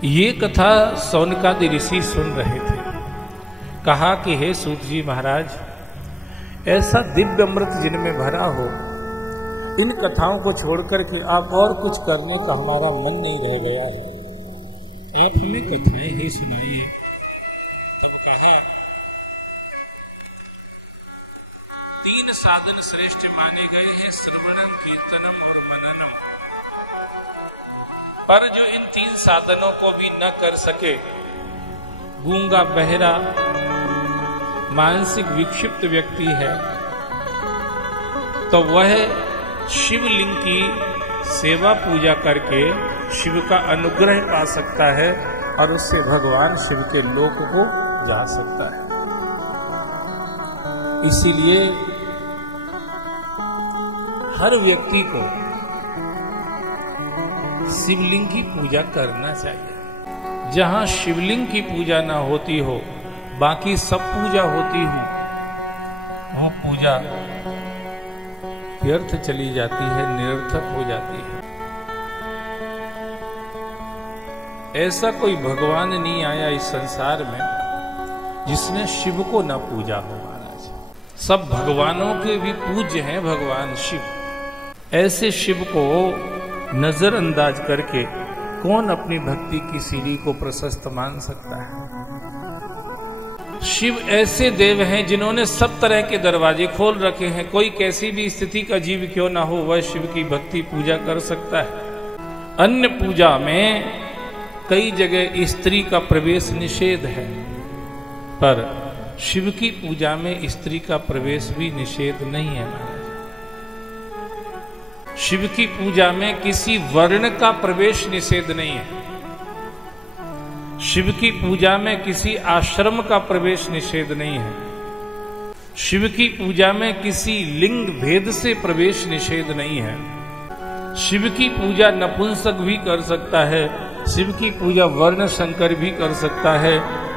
ये कथा सौनकादि ऋषि सुन रहे थे। कहा कि हे सूत जी महाराज, ऐसा दिव्य अमृत जिनमें भरा हो, इन कथाओं को छोड़कर के आप और कुछ करने का हमारा मन नहीं रह गया है, आप हमें कथाएं ही सुनाइए। तब कहा, 3 साधन श्रेष्ठ माने गए हैं, श्रवणम, कीर्तनम और मननम। पर जो इन 3 साधनों को भी न कर सके, गूंगा, बहरा, मानसिक विक्षिप्त व्यक्ति है, तो वह शिवलिंग की सेवा पूजा करके शिव का अनुग्रह पा सकता है और उससे भगवान शिव के लोक को जा सकता है। इसीलिए हर व्यक्ति को शिवलिंग की पूजा करना चाहिए। जहां शिवलिंग की पूजा ना होती हो, बाकी सब पूजा होती हो, वह पूजा व्यर्थ चली जाती है, निरर्थक हो जाती है। ऐसा कोई भगवान नहीं आया इस संसार में जिसने शिव को ना पूजा हो महाराज। सब भगवानों के भी पूज्य हैं भगवान शिव। ऐसे शिव को नजरअंदाज करके कौन अपनी भक्ति की सीढ़ी को प्रशस्त मान सकता है। शिव ऐसे देव हैं जिन्होंने सब तरह के दरवाजे खोल रखे हैं। कोई कैसी भी स्थिति का जीव क्यों ना हो, वह शिव की भक्ति पूजा कर सकता है। अन्य पूजा में कई जगह स्त्री का प्रवेश निषेध है, पर शिव की पूजा में स्त्री का प्रवेश भी निषेध नहीं है महाराज। शिव की पूजा में किसी वर्ण का प्रवेश निषेध नहीं है। शिव की पूजा में किसी आश्रम का प्रवेश निषेध नहीं है। शिव की पूजा में किसी लिंग भेद से प्रवेश निषेध नहीं है। शिव की पूजा नपुंसक भी कर सकता है, शिव की पूजा वर्ण संकर भी कर सकता है,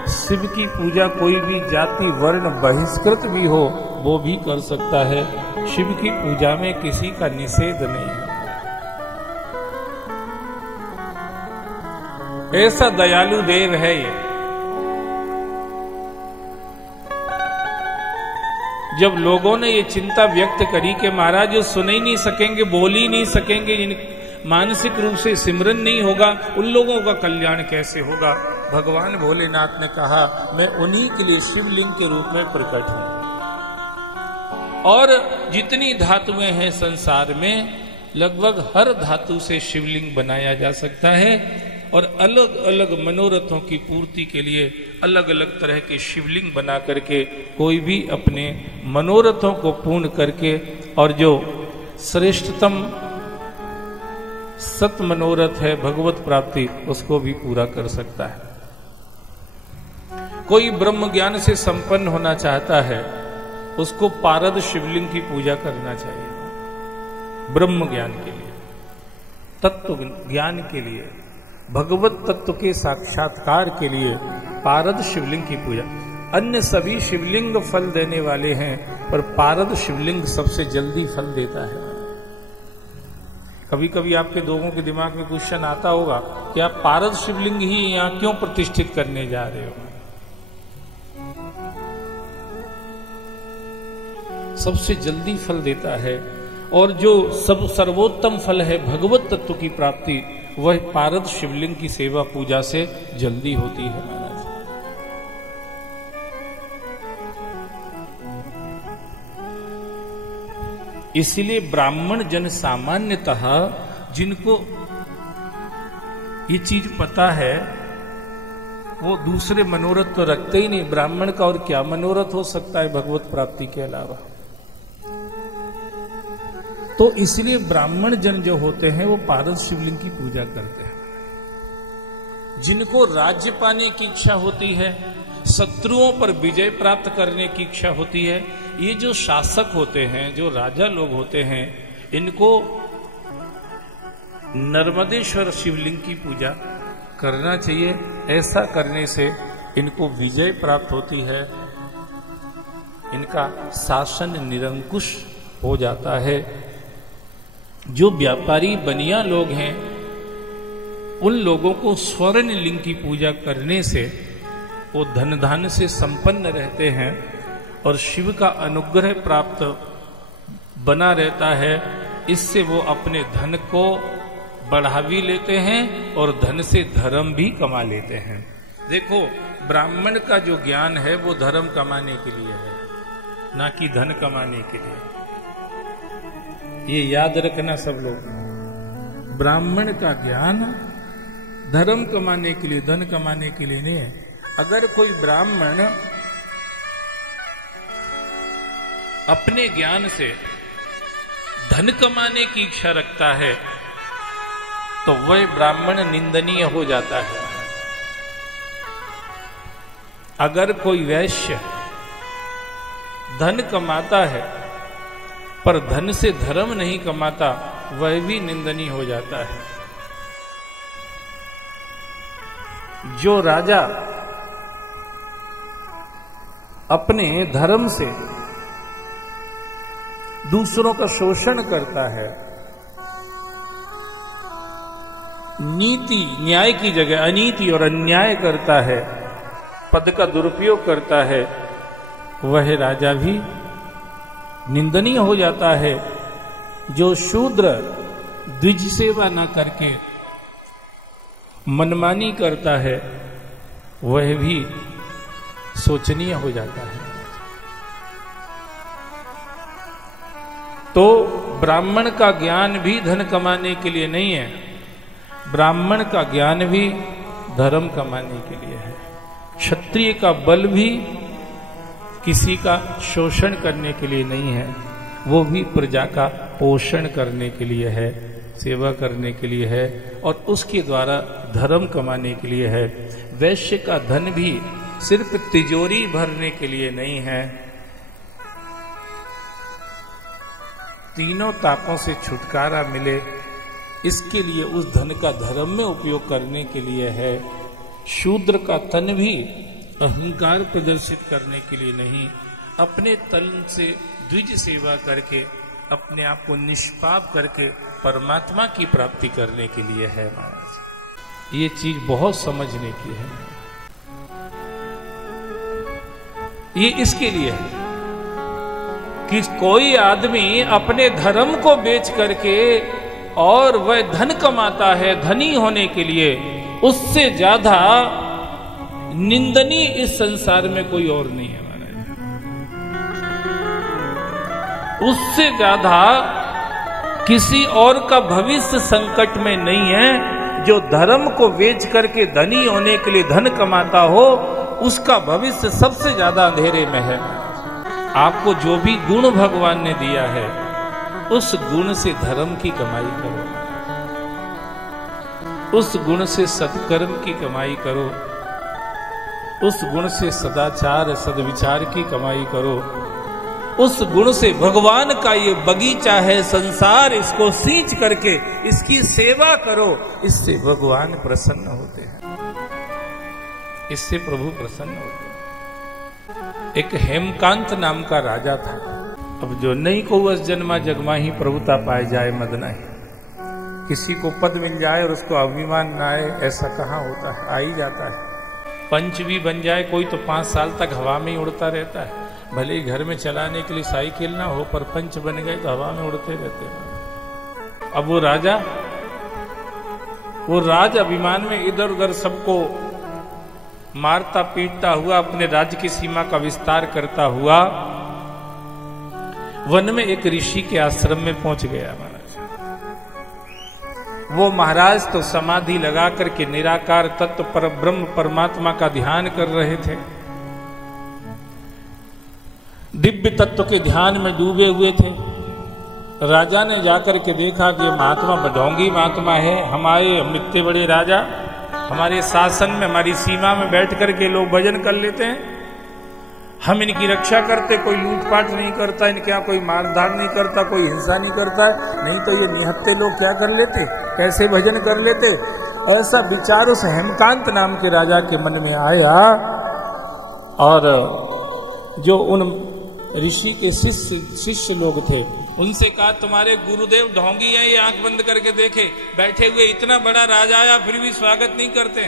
शिव की पूजा कोई भी जाति वर्ण बहिष्कृत भी हो वो भी कर सकता है। शिव की पूजा में किसी का निषेध नहीं है। ऐसा दयालु देव है ये। जब लोगों ने ये चिंता व्यक्त करी कि महाराज जो सुन ही नहीं सकेंगे, बोल ही नहीं सकेंगे, मानसिक रूप से सिमरन नहीं होगा, उन लोगों का कल्याण कैसे होगा, भगवान भोलेनाथ ने कहा मैं उन्हीं के लिए शिवलिंग के रूप में प्रकट हूं। और जितनी धातुएं हैं संसार में, लगभग हर धातु से शिवलिंग बनाया जा सकता है और अलग अलग मनोरथों की पूर्ति के लिए अलग अलग तरह के शिवलिंग बना करके कोई भी अपने मनोरथों को पूर्ण करके और जो श्रेष्ठतम सत मनोरथ है भगवत प्राप्ति, उसको भी पूरा कर सकता है। कोई ब्रह्म ज्ञान से संपन्न होना चाहता है, उसको पारद शिवलिंग की पूजा करना चाहिए। ब्रह्म ज्ञान के लिए, तत्व ज्ञान के लिए, भगवत तत्व के साक्षात्कार के लिए पारद शिवलिंग की पूजा। अन्य सभी शिवलिंग फल देने वाले हैं, पर पारद शिवलिंग सबसे जल्दी फल देता है। कभी कभी आपके लोगों के दिमाग में क्वेश्चन आता होगा कि आप पारद शिवलिंग ही यहां क्यों प्रतिष्ठित करने जा रहे हो। सबसे जल्दी फल देता है और जो सब सर्वोत्तम फल है भगवत तत्व की प्राप्ति, वह पारद शिवलिंग की सेवा पूजा से जल्दी होती है महाराज। इसलिए ब्राह्मण जन सामान्यतः जिनको ये चीज पता है, वो दूसरे मनोरथ तो रखते ही नहीं। ब्राह्मण का और क्या मनोरथ हो सकता है भगवत प्राप्ति के अलावा। तो इसलिए ब्राह्मण जन जो होते हैं वो पारद शिवलिंग की पूजा करते हैं। जिनको राज्य पाने की इच्छा होती है, शत्रुओं पर विजय प्राप्त करने की इच्छा होती है, ये जो शासक होते हैं, जो राजा लोग होते हैं, इनको नर्मदेश्वर शिवलिंग की पूजा करना चाहिए। ऐसा करने से इनको विजय प्राप्त होती है, इनका शासन निरंकुश हो जाता है। जो व्यापारी बनिया लोग हैं उन लोगों को स्वर्ण लिंग की पूजा करने से वो धन धान्य से संपन्न रहते हैं और शिव का अनुग्रह प्राप्त बना रहता है। इससे वो अपने धन को बढ़ा भी लेते हैं और धन से धर्म भी कमा लेते हैं। देखो, ब्राह्मण का जो ज्ञान है वो धर्म कमाने के लिए है, ना कि धन कमाने के लिए। ये याद रखना सब लोग। ब्राह्मण का ज्ञान धर्म कमाने के लिए, धन कमाने के लिए नहीं है। अगर कोई ब्राह्मण अपने ज्ञान से धन कमाने की इच्छा रखता है तो वह ब्राह्मण निंदनीय हो जाता है। अगर कोई वैश्य धन कमाता है पर धन से धर्म नहीं कमाता, वह भी निंदनीय हो जाता है। जो राजा अपने धर्म से दूसरों का शोषण करता है, नीति न्याय की जगह अनीति और अन्याय करता है, पद का दुरुपयोग करता है, वह राजा भी निंदनीय हो जाता है। जो शूद्र द्विज सेवा न करके मनमानी करता है, वह भी शोचनीय हो जाता है। तो ब्राह्मण का ज्ञान भी धन कमाने के लिए नहीं है, ब्राह्मण का ज्ञान भी धर्म कमाने के लिए है। क्षत्रिय का बल भी किसी का शोषण करने के लिए नहीं है, वो भी प्रजा का पोषण करने के लिए है, सेवा करने के लिए है और उसके द्वारा धर्म कमाने के लिए है। वैश्य का धन भी सिर्फ तिजोरी भरने के लिए नहीं है, तीनों तापों से छुटकारा मिले इसके लिए उस धन का धर्म में उपयोग करने के लिए है। शूद्र का तन भी अहंकार प्रदर्शित करने के लिए नहीं, अपने तन से द्विज सेवा करके अपने आप को निष्पाप करके परमात्मा की प्राप्ति करने के लिए है। महाराज, ये चीज बहुत समझने की है। ये इसके लिए है कि कोई आदमी अपने धर्म को बेच करके और वह धन कमाता है धनी होने के लिए, उससे ज्यादा निंदनीय इस संसार में कोई और नहीं है। उससे ज्यादा किसी और का भविष्य संकट में नहीं है। जो धर्म को बेच करके धनी होने के लिए धन कमाता हो, उसका भविष्य सबसे ज्यादा अंधेरे में है। आपको जो भी गुण भगवान ने दिया है, उस गुण से धर्म की कमाई करो, उस गुण से सत्कर्म की कमाई करो, उस गुण से सदाचार सदविचार की कमाई करो, उस गुण से भगवान का ये बगीचा है संसार, इसको सींच करके इसकी सेवा करो। इससे भगवान प्रसन्न होते हैं, इससे प्रभु प्रसन्न होते हैं। एक हेमकांत नाम का राजा था। अब जो नहीं को वस जन्मा जगमा ही प्रभुता पाए जाए मद नहीं। किसी को पद मिल जाए और उसको अभिमान न आए, ऐसा कहाँ होता है? आ ही जाता है। पंच भी बन जाए कोई तो 5 साल तक हवा में ही उड़ता रहता है। भले ही घर में चलाने के लिए साइकिल ना हो, पर पंच बन गए तो हवा में उड़ते रहते हैं। अब वो राज अभिमान में इधर उधर सबको मारता पीटता हुआ अपने राज्य की सीमा का विस्तार करता हुआ वन में एक ऋषि के आश्रम में पहुंच गया। महाराज, वो महाराज तो समाधि लगा करके निराकार तत्व पर ब्रह्म परमात्मा का ध्यान कर रहे थे, दिव्य तत्व के ध्यान में डूबे हुए थे। राजा ने जाकर के देखा कि ये महात्मा ढोंगी महात्मा है, हम इतने बड़े राजा, हमारे शासन में हमारी सीमा में बैठ करके लोग भजन कर लेते हैं, हम इनकी रक्षा करते, कोई लूटपाट नहीं करता, इनके यहाँ कोई मारधाड़ नहीं करता, कोई हिंसा नहीं करता है, नहीं तो ये निहत्ते लोग क्या कर लेते, कैसे भजन कर लेते। ऐसा विचार उस हेमकांत नाम के राजा के मन में आया और जो उन ऋषि के शिष्य लोग थे उनसे कहा तुम्हारे गुरुदेव ढोंगी हैं, ये आंख बंद करके देखे, बैठे हुए इतना बड़ा राजा आया फिर भी स्वागत नहीं करते।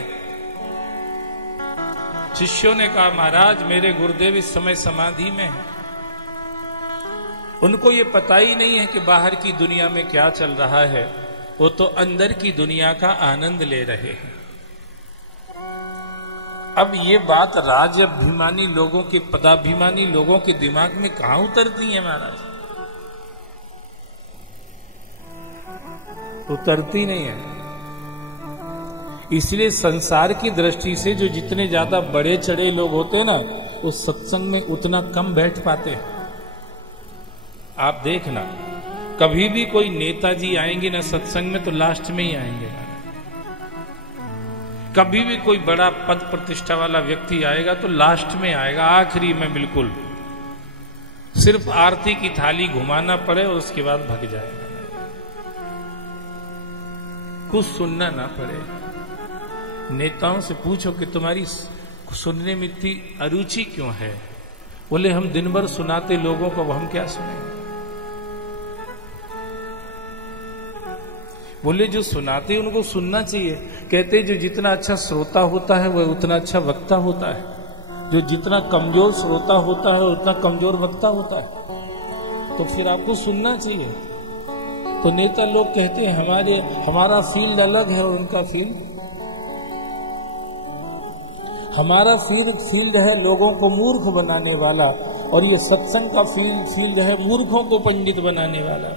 शिष्यों ने कहा महाराज मेरे गुरुदेव इस समय समाधि में हैं, उनको ये पता ही नहीं है कि बाहर की दुनिया में क्या चल रहा है, वो तो अंदर की दुनिया का आनंद ले रहे हैं। अब ये बात राजाभिमानी लोगों के, पदाभिमानी लोगों के दिमाग में कहां उतरती है महाराज? उतरती नहीं है। इसलिए संसार की दृष्टि से जो जितने ज्यादा बड़े चढ़े लोग होते हैं ना, उस सत्संग में उतना कम बैठ पाते हैं। आप देखना कभी भी कोई नेताजी आएंगे ना सत्संग में तो लास्ट में ही आएंगे। कभी भी कोई बड़ा पद प्रतिष्ठा वाला व्यक्ति आएगा तो लास्ट में आएगा, आखिरी में बिल्कुल। सिर्फ आरती की थाली घुमाना पड़े और उसके बाद भग जाएगा, कुछ सुनना ना पड़े। नेताओं से पूछो कि तुम्हारी सुनने में इतनी अरुचि क्यों है? बोले हम दिन भर सुनाते लोगों को, हम क्या सुने? बोले जो सुनाते उनको सुनना चाहिए। कहते जो जितना अच्छा श्रोता होता है वह उतना अच्छा वक्ता होता है, जो जितना कमजोर श्रोता होता है उतना कमजोर वक्ता होता है। तो फिर आपको सुनना चाहिए। तो नेता लोग कहते हैं हमारा फील्ड अलग है और उनका फील्ड, हमारा फील्ड है लोगों को मूर्ख बनाने वाला, और ये सत्संग का फील्ड है मूर्खों को पंडित बनाने वाला।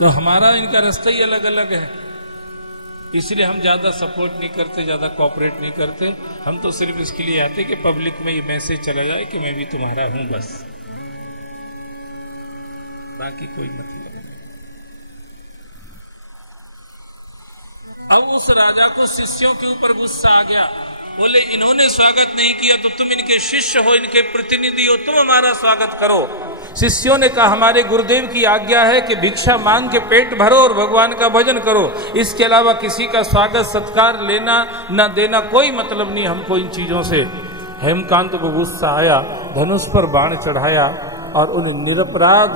तो हमारा इनका रास्ता ही अलग अलग है। इसलिए हम ज्यादा सपोर्ट नहीं करते, ज्यादा कोऑपरेट नहीं करते। हम तो सिर्फ इसके लिए आते कि पब्लिक में ये मैसेज चला जाए कि मैं भी तुम्हारा हूं, बस, बाकी कोई मतलब नहीं। अब उस राजा को शिष्यों के ऊपर गुस्सा आ गया। बोले इन्होंने स्वागत नहीं किया तो तुम इनके शिष्य हो, इनके प्रतिनिधि हो, तुम हमारा स्वागत करो। शिष्यों ने कहा हमारे गुरुदेव की आज्ञा है कि भिक्षा मांग के पेट भरो और भगवान का भजन करो, इसके अलावा किसी का स्वागत सत्कार लेना न देना कोई मतलब नहीं हमको इन चीजों से। हेमकांत को गुस्सा आया, धनुष पर बाण चढ़ाया और उन निरपराध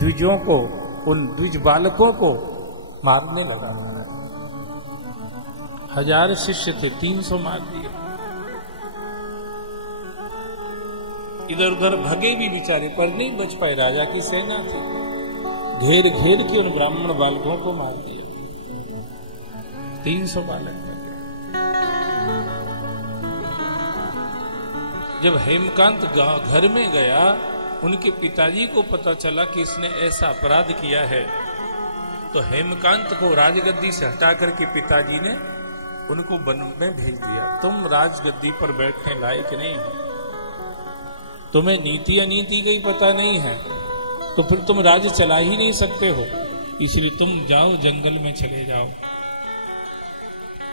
द्विजों को, उन द्विज बालकों को मारने लगा। 1000 शिष्य थे, 300 मार दिए। इधर उधर भगे भी बेचारे, पर नहीं बच पाए, राजा की सेना थी। घेर घेर के उन ब्राह्मण बालकों को मार दिया। 300 बालक। जब हेमकांत घर में गया, उनके पिताजी को पता चला कि इसने ऐसा अपराध किया है, तो हेमकांत को राजगद्दी से हटाकर के पिताजी ने उनको वन में भेज दिया। तुम राजगद्दी पर बैठने लायक नहीं हो, तुम्हें नीति अनीति का ही पता नहीं है, तो फिर तुम राज्य चला ही नहीं सकते हो, इसलिए तुम जाओ जंगल में चले जाओ।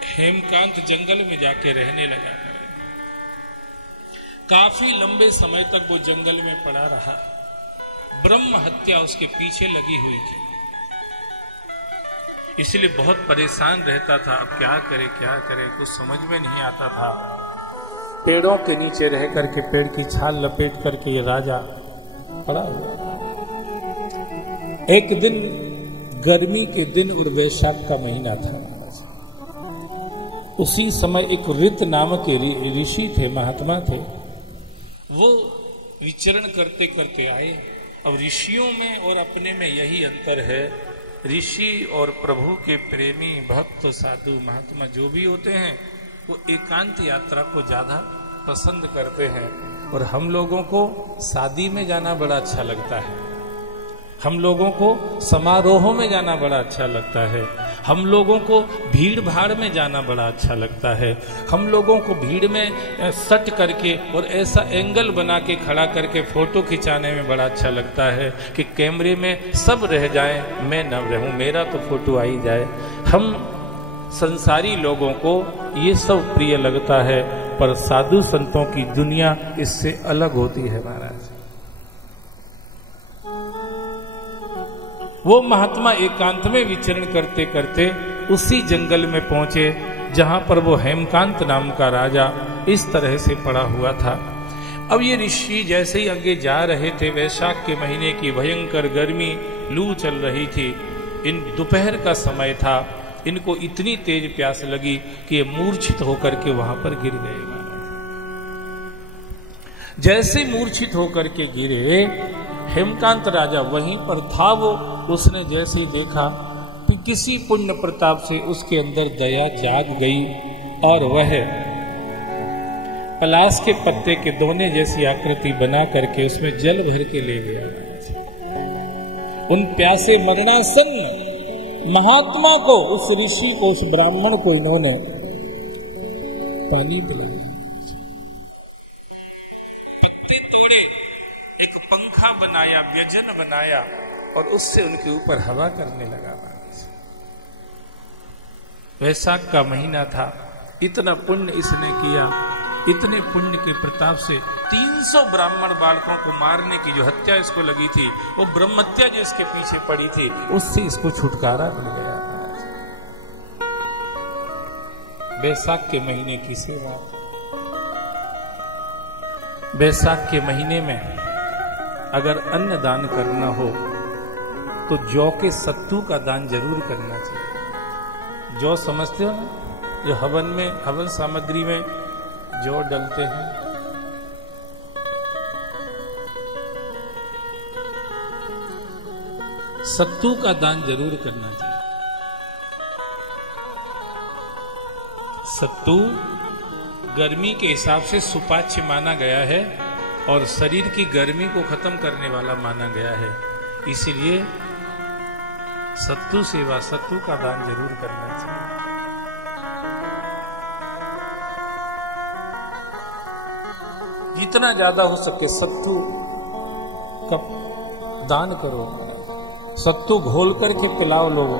हेमकांत जंगल में जाके रहने लगा। काफी लंबे समय तक वो जंगल में पड़ा रहा। ब्रह्म हत्या उसके पीछे लगी हुई थी, इसलिए बहुत परेशान रहता था। अब क्या करे कुछ समझ में नहीं आता था। पेड़ों के नीचे रह करके पेड़ की छाल लपेट करके ये राजा पड़ा हुआ। एक दिन गर्मी के दिन और वैशाख का महीना था। उसी समय एक ऋत नामक ऋषि थे, महात्मा थे। वो विचरण करते करते आए। अब ऋषियों में और अपने में यही अंतर है, ऋषि और प्रभु के प्रेमी भक्त साधु महात्मा जो भी होते हैं वो एकांत यात्रा को ज्यादा पसंद करते हैं, और हम लोगों को शादी में जाना बड़ा अच्छा लगता है, हम लोगों को समारोहों में जाना बड़ा अच्छा लगता है, हम लोगों को भीड़ भाड़ में जाना बड़ा अच्छा लगता है, हम लोगों को भीड़ में सट करके और ऐसा एंगल बना के खड़ा करके फोटो खिंचाने में बड़ा अच्छा लगता है कि कैमरे में सब रह जाएं, मैं न रहूं, मेरा तो फोटो आ ही जाए। हम संसारी लोगों को ये सब प्रिय लगता है, पर साधु संतों की दुनिया इससे अलग होती है महाराज। वो महात्मा एकांत में विचरण करते करते उसी जंगल में पहुंचे जहां पर वो हेमकांत नाम का राजा इस तरह से पड़ा हुआ था। अब ये ऋषि जैसे ही आगे जा रहे थे, वैशाख के महीने की भयंकर गर्मी, लू चल रही थी, इन दोपहर का समय था, इनको इतनी तेज प्यास लगी कि ये मूर्छित होकर के वहां पर गिर गए। जैसे मूर्छित होकर के गिरे, हेमकांत राजा वहीं पर था, वो उसने जैसे ही देखा कि किसी पुण्य प्रताप से उसके अंदर दया जाग गई और वह पलाश के पत्ते के दोने जैसी आकृति बना करके उसमें जल भर के ले गया। उन प्यासे मरणासन्न महात्मा को, उस ऋषि को, उस ब्राह्मण को इन्होंने पानी पिलाया, पत्ते तोड़े, एक पंखा बनाया, व्यंजन बनाया और उससे उनके ऊपर हवा करने लगा। वैशाख का महीना था, इतना पुण्य इसने किया, इतने पुण्य के प्रताप से 300 ब्राह्मण बालकों को मारने की जो हत्या इसको लगी थी, वो ब्रह्महत्या जो इसके पीछे पड़ी थी, उससे इसको छुटकारा मिल गया। वैशाख के महीने की सेवा। वैशाख के महीने में अगर अन्न दान करना हो तो जौ के सत्तू का दान जरूर करना चाहिए। जौ समझते हो ना, जो हवन में, हवन सामग्री में जौ डलते हैं। सत्तू का दान जरूर करना चाहिए। सत्तू गर्मी के हिसाब से सुपाच्य माना गया है और शरीर की गर्मी को खत्म करने वाला माना गया है, इसलिए सत्तू सेवा, सत्तू का दान जरूर करना चाहिए। जितना ज्यादा हो सके सत्तू का दान करो, सत्तू घोल करके पिलाओ लोगों।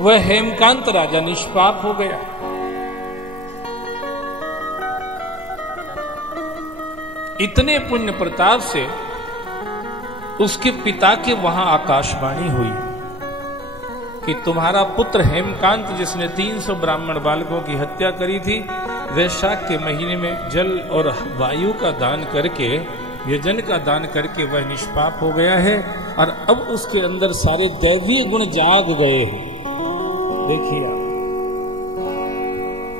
वह हेमकांत राजा निष्पाप हो गया। इतने पुण्य प्रताप से उसके पिता के वहां आकाशवाणी हुई कि तुम्हारा पुत्र हेमकांत, जिसने 300 ब्राह्मण बालकों की हत्या करी थी, वैशाख के महीने में जल और वायु का दान करके, व्यंजन का दान करके वह निष्पाप हो गया है और अब उसके अंदर सारे दैवीय गुण जाग गए हैं। देखिए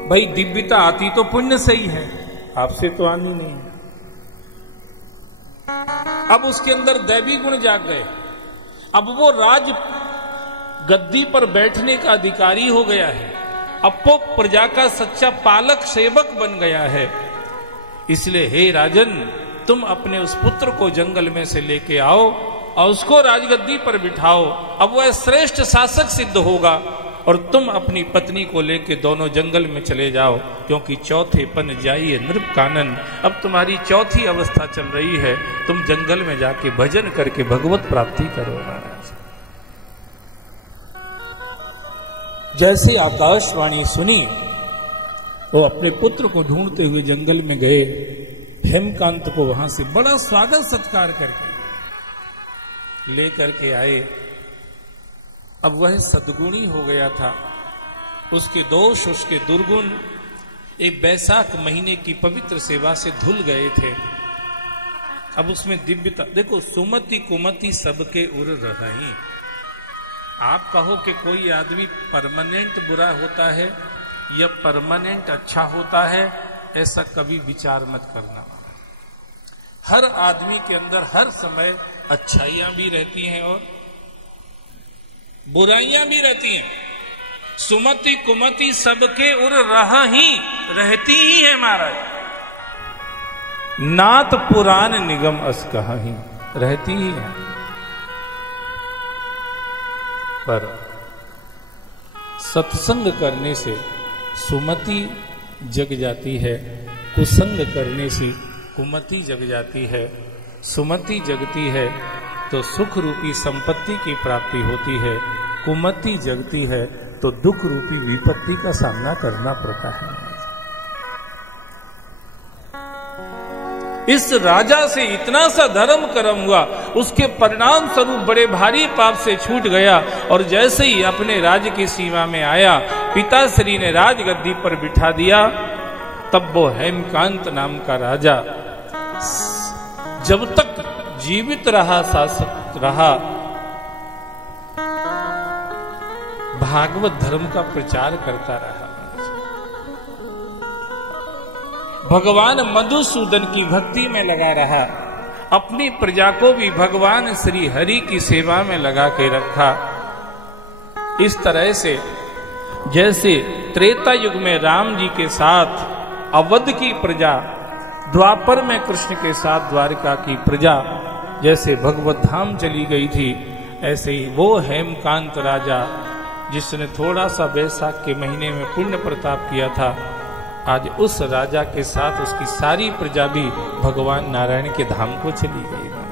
भाई, दिव्यता आती तो पुण्य से ही है, आपसे तो आनी नहीं है। अब उसके अंदर दैवी गुण जाग गए, अब वो राज गद्दी पर बैठने का अधिकारी हो गया है, अब वो प्रजा का सच्चा पालक सेवक बन गया है। इसलिए हे राजन, तुम अपने उस पुत्र को जंगल में से लेके आओ और उसको राजगद्दी पर बिठाओ। अब वह श्रेष्ठ शासक सिद्ध होगा और तुम अपनी पत्नी को लेके दोनों जंगल में चले जाओ, क्योंकि चौथे पन जाइए नृप कानन। अब तुम्हारी चौथी अवस्था चल रही है, तुम जंगल में जाके भजन करके भगवत प्राप्ति करो। महाराज जैसे आकाशवाणी सुनी, वो अपने पुत्र को ढूंढते हुए जंगल में गए। हेमकांत को वहां से बड़ा स्वागत सत्कार करके ले करके आए। अब वह सद्गुणी हो गया था, उसके दोष, उसके दुर्गुण एक वैशाख महीने की पवित्र सेवा से धुल गए थे। अब उसमें दिव्यता देखो, सुमति कुमति सबके उर रही। आप कहो कि कोई आदमी परमानेंट बुरा होता है या परमानेंट अच्छा होता है, ऐसा कभी विचार मत करना। हर आदमी के अंदर हर समय अच्छाइयां भी रहती हैं और बुराइयां भी रहती हैं। सुमति कुमति सबके उर रहती ही है महाराज। नात पुराण निगम अस कहाही रहती ही है, पर सत्संग करने से सुमति जग जाती है, कुसंग करने से कुमति जग जाती है। सुमति जगती है तो सुख रूपी संपत्ति की प्राप्ति होती है, कुमति जगती है तो दुख रूपी विपत्ति का सामना करना पड़ता है। इस राजा से इतना सा धर्म कर्म हुआ, उसके परिणाम स्वरूप बड़े भारी पाप से छूट गया और जैसे ही अपने राज्य की सीमा में आया, पिताश्री ने राजगद्दी पर बिठा दिया। तब वो हेमकांत नाम का राजा जब तक जीवित रहा, शासक रहा, भागवत धर्म का प्रचार करता रहा। भगवान मधुसूदन की भक्ति में लगा रहा, अपनी प्रजा को भी भगवान श्री हरि की सेवा में लगा के रखा। इस तरह से जैसे त्रेता युग में राम जी के साथ अवध की प्रजा, द्वापर में कृष्ण के साथ द्वारका की प्रजा जैसे भगवत धाम चली गई थी, ऐसे ही वो हेमकांत राजा जिसने थोड़ा सा बैसाख के महीने में पुण्य प्रताप किया था, आज उस राजा के साथ उसकी सारी प्रजा भी भगवान नारायण के धाम को चली गई।